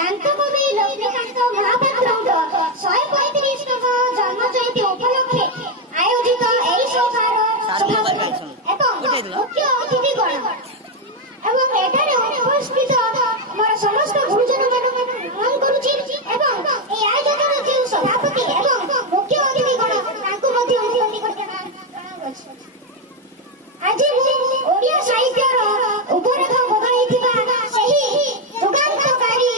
କାନ୍ତକବି ଲକ୍ଷ୍ମୀକାନ୍ତ ମହାପାତ୍ରଙ୍କ 135ତମ ଜନ୍ମ ଜୟନ୍ତୀ ଉପଲକ୍ଷେ ଆୟୋଜିତ ଏହି ସଭାର ଏବଂ ମୁଖ୍ୟ ଅତିଥିଗଣ ଏବଂ ଏଠାରେ ଉପସ୍ଥିତ ଆମର ସମସ୍ତ ଗୁରୁଜନମାନଙ୍କୁ ପ୍ରଣାମ କରୁଛି ଏବଂ ଏହି ଆୟୋଜନର ଯେଉଁ ସଭାପତି ଏବଂ ମୁଖ୍ୟ ଅତିଥିଗଣ ତାଙ୍କୁ ମଧ୍ୟ ଅନୁମତି କରିଛି। ଆଜି ମୁଁ ଓଡ଼ିଆ ସାହିତ୍ୟର ଉପରେଖ ବଦଳାଇଥିବା ସେହି ଯୁଗାନ୍ତକାରୀ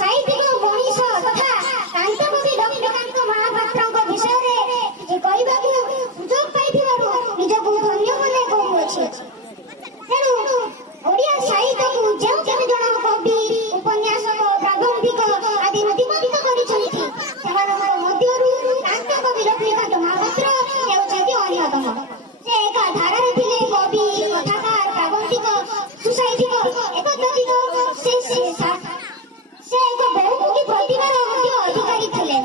ସାହିତ୍ୟିକ ମଣିଷ ତଥା କାନ୍ତକବି ଲକ୍ଷ୍ମୀକାନ୍ତ ମହାପାତ୍ରଙ୍କ ବିଷୟରେ କିଛି କହିବାକୁ ସୁଯୋଗ ପାଇଥିବାରୁ ନିଜକୁ ଧନ୍ୟ ମନେ କରୁଅଛି। ତେଣୁ ଓଡ଼ିଆ ସାହିତ୍ୟକୁ ଯେଉଁ କେତେ ଜଣ କବି ଉପନ୍ୟାସକ ପ୍ରାବନ୍ଧିକ ଆଦି ନଥିବନ୍ଧ କରିଛନ୍ତି ସେମାନଙ୍କ ମଧ୍ୟରୁ କାନ୍ତକବି ଲକ୍ଷ୍ମୀକାନ୍ତ ମହାପାତ୍ର ହେଉଛନ୍ତି ଅନ୍ୟତମ। ସେ ଏକା ଧାରାରେ ଥିଲେ କବି କଥାକାର ପ୍ରାବନ୍ଧିକ ସୁସାହିତ୍ୟିକ ଏକତ୍ରିତ ସେ ଏକ ବହୁମୁଖୀ ପ୍ରତିଭାର ମଧ୍ୟ ଅଧିକାରୀ ଥିଲେ।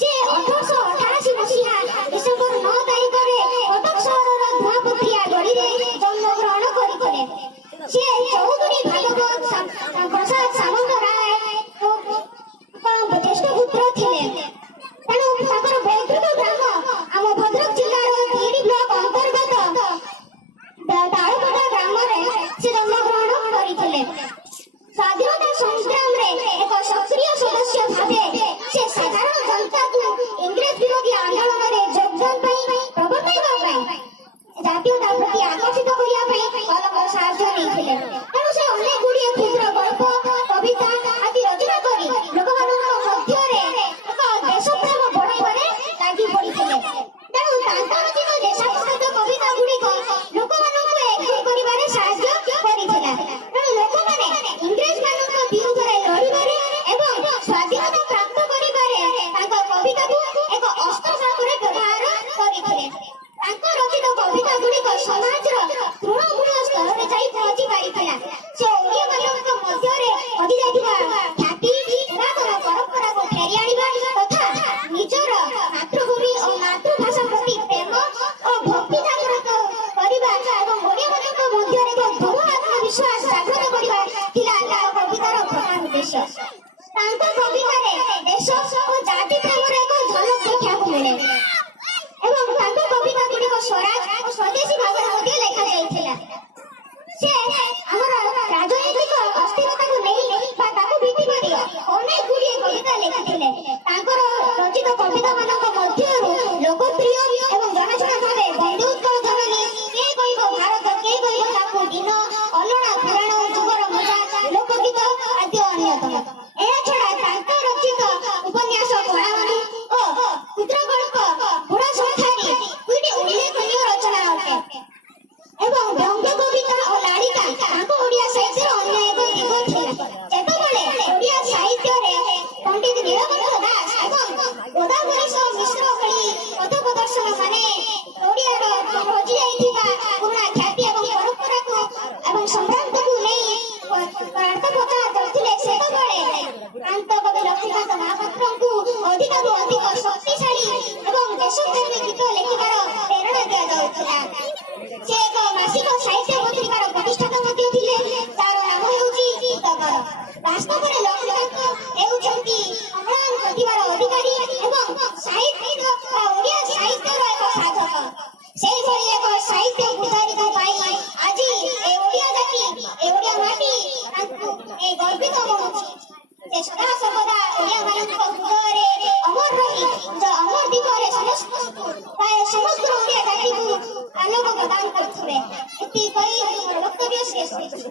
ସେ 1888 ମସିହା ଡିସେମ୍ବର 9 ତାରିଖରେ କଟକ ସହରର ଧୂଆଁପତ୍ରିଆ ଗଳିରେ ଜନ୍ମଗ୍ରହଣ କରିଥିଲେ। ସେ ଚୌଧୁରୀ ଭାଗବତ ପ୍ରସାଦ ସାମନ୍ତରାୟଙ୍କ ଜ୍ୟେଷ୍ଠ ପୁତ୍ର ଥିଲେ। ତେଣୁ ତାଙ୍କର ପୈତୃକ ଗ୍ରାମ ଆମ ଭଦ୍ରକ ଜିଲ୍ଲାର ତିହିଡି ବ୍ଲକ ଅନ୍ତର୍ଗତ ତାଳପଦା ଗ୍ରାମରେ ସେ ଜନ୍ମଗ୍ରହଣ କରିଥିଲେ। ସ୍ୱାଧୀନତା ସଂଗ୍ରାମରେ ଏକ ସକ୍ରିୟ ସଦସ୍ୟ ଭାବେ ସେ ସାଧାରଣ ଜନତାକୁ ଇଂରେଜ ବିରୋଧୀ ଆନ୍ଦୋଳନରେ ଯୋଗଦାନ ପାଇଁ ପ୍ରବର୍ତ୍ତାଇବା ପାଇଁ ଜାତୀୟତା ପ୍ରତି ଆକର୍ଷିତ କରିବା ପାଇଁ କଲମର ସାହାଯ୍ୟ ନେଇଥିଲେ। ତେଣୁ ସେ ଅନେକ ଗୁଡ଼ିଏ କ୍ଷୁଦ୍ର ଗଳ୍ପ କବିତା ଆଦି ରଚନା କରି ଲୋକମାନଙ୍କ ମଧ୍ୟରେ ଏକ ଦେଶପ୍ରେମ ବଢ଼ାଇବାରେ ଲାଗି ପଡ଼ିଥିଲେ। ତେଣୁ ତାଙ୍କ ରଚିତ ଦେଶାତ୍ମକ କବିତା ଗୁଡ଼ିକ ଲୋକମାନଙ୍କୁ ଏକଜୁଟ କରିବାରେ ସାହାଯ୍ୟ କରିଥିଲା। ତେଣୁ ଲୋକମାନେ ଇଂରେଜମାନଙ୍କ ବିରୁଦ୍ଧରେ ଲଢ଼ିବାରେ ଏବଂ ସ୍ୱାଧୀନତା ପ୍ରାପ୍ତ କରିବାରେ ତାଙ୍କ କବିତାକୁ ଏକ ଅସ୍ତ୍ର ଭାବରେ ବ୍ୟବହାର କରିଥିଲେ। ତାଙ୍କ ରଚିତ କବିତା ଗୁଡ଼ିକ ସମାଜର ତୃଣମୂଳ ସ୍ତରରେ ଯାଇ ପହଞ୍ଚି ପାରିଥିଲା। ସେ ଓଡ଼ିଆମାନଙ୍କ ମଧ୍ୟରେ ଅଧିଯାଇଥିବା ଖ୍ୟାତି ପୁରାତନ ପରମ୍ପରାକୁ ଫେରି ଆଣିବା ତଥା ନିଜର ମାତୃଭୂମି ଓ ମାତୃଭାଷା ପ୍ରତି ପ୍ରେମ ଓ ଭକ୍ତି ଜାଗ୍ରତ କରିବା ଏବଂ ଓଡ଼ିଆମାନଙ୍କ ମଧ୍ୟରେ ଏକ ଦୃଢ଼ ଆତ୍ମବିଶ୍ୱାସ ଜାଗ୍ରତ କରିବା ଥିଲା ତାଙ୍କ କବିତାର ପ୍ରଧାନ ଉଦ୍ଦେଶ୍ୟ। ତାଙ୍କ କବିତାରେ ଦେଶ ଓ ଜାତି ପ୍ରେମର ଏକ ଝଲକ ଦେଖିବାକୁ ମିଳେ ଏବଂ ତାଙ୍କ କବିତା ଗୁଡ଼ିକ ସ୍ୱରାଜ ଓ ସ୍ୱଦେଶୀ ଭାବରେ ମଧ୍ୟ ଲେଖାଯାଇଥିଲା। ସେ ଆମର ରାଜନୈତିକ ଅସ୍ଥିରତାକୁ ନେଇ ବା ତାକୁ ଭିତ୍ତି କରି ଅନେକ ଗୁଡ଼ିଏ କବିତା ଲେଖିଥିଲେ। ତାଙ୍କର ରଚିତ କବିତା ମାନଙ୍କ ମଧ୍ୟରୁ ଲୋକପ୍ରିୟ ଏବଂ ଜଣାଶୁଣା ଭାବେ ବନ୍ଦେ ଉତ୍କଳ ଜନନୀ, କିଏ କହିବ ଭାରତ, କିଏ କହିବ ତାକୁ ଦିନ, ଅଲଣା ପୁରାଣ ଯୁଗର ମଜା, ଲୋକଗୀତ ଆଦି ଅନ୍ୟତମ। ଏହାଛଡ଼ା ତାଙ୍କ ରଚିତ ଉପନ୍ୟାସ କଳାବନୀ ଓ କ୍ଷୁଦ୍ର ଗଳ୍ପ ବୁଢ଼ା ସଂସାରୀ ଦୁଇଟି ଉଲ୍ଲେଖନୀୟ ରଚନା ଅଟେ ଏବଂ ବ୍ୟଙ୍ଗ କବିତା ଓ ଲାଳିକା ତାଙ୍କ ଓଡ଼ିଆ ସାହିତ୍ୟର ଅନ୍ୟ ଏକ ଦିଗ ଥିଲା। ଯେତେବେଳେ ଓଡ଼ିଆ ସାହିତ୍ୟରେ ପଣ୍ଡିତ ନୀଳକଣ୍ଠ ଦାସ ଏବଂ ଗୋଦାବରୀଶ ମିଶ୍ର ଭଳି ପଥପ୍ରଦର୍ଶକ ମାନେ ଓଡ଼ିଆର ହଜି ଯାଇଥିବା ପୁରୁଣା ଖ୍ୟାତି ଏବଂ ପରମ୍ପରାକୁ ଏବଂ ସମ୍ଭ୍ରାନ୍ତକୁ ନେଇ ବାର୍ତ୍ତାପ୍ରଚାର କରୁଥିଲେ, ସେତେବେଳେ କାନ୍ତକବି ଲକ୍ଷ୍ମୀକାନ୍ତ ମହାପାତ୍ରଙ୍କୁ ଅଧିକରୁ ଅଧିକ ଶକ୍ତିଶାଳୀ ଏବଂ ଦେଶପ୍ରେମୀ ଗୀତ ଲେଖିବାର ପ୍ରେରଣା ଦିଆଯାଉଥିଲା। ସେ ଏକ ମାସିକ ସାହିତ୍ୟ ପତ୍ରିକାର ପ୍ରତିଷ୍ଠାତା ମଧ୍ୟ ଥିଲେ, ତାର ନାମ ହେଉଛି ଗୀତକର। ବାସ୍ତବରେ ଲକ୍ଷ୍ମୀକାନ୍ତ ହେଉଛନ୍ତି ଅମ୍ଳାନ ପ୍ରତିଭାର ଅଧିକାରୀ ଏବଂ ସାହିତ୍ୟିକ ବା ଓଡ଼ିଆ ସାହିତ୍ୟର ଏକ ସାଧକ। ସେହିଭଳି ଏକ ସାହିତ୍ୟ ପୂଜାରୀଙ୍କ ପାଇଁ ଆଜି ଏ ଓଡ଼ିଆ ଜାତି, ଏ ଓଡ଼ିଆ ମାଟି ତାଙ୍କୁ ଏ ଗର୍ବିତ କରୁଛି। ସେ ସଦା ସର୍ବଦା ଓଡ଼ିଆମାନଙ୍କ ହୃଦୟରେ ଅମର ରହି ନିଜ ଅମର ଦିଗରେ ସମଗ୍ର ଓଡ଼ିଆ ଜାତିକୁ ଆଲୋକ ପ୍ରଦାନ କରୁଥିବେ। ଏତିକି କହି ମୋର ବକ୍ତବ୍ୟ ଶେଷ କରୁଛି।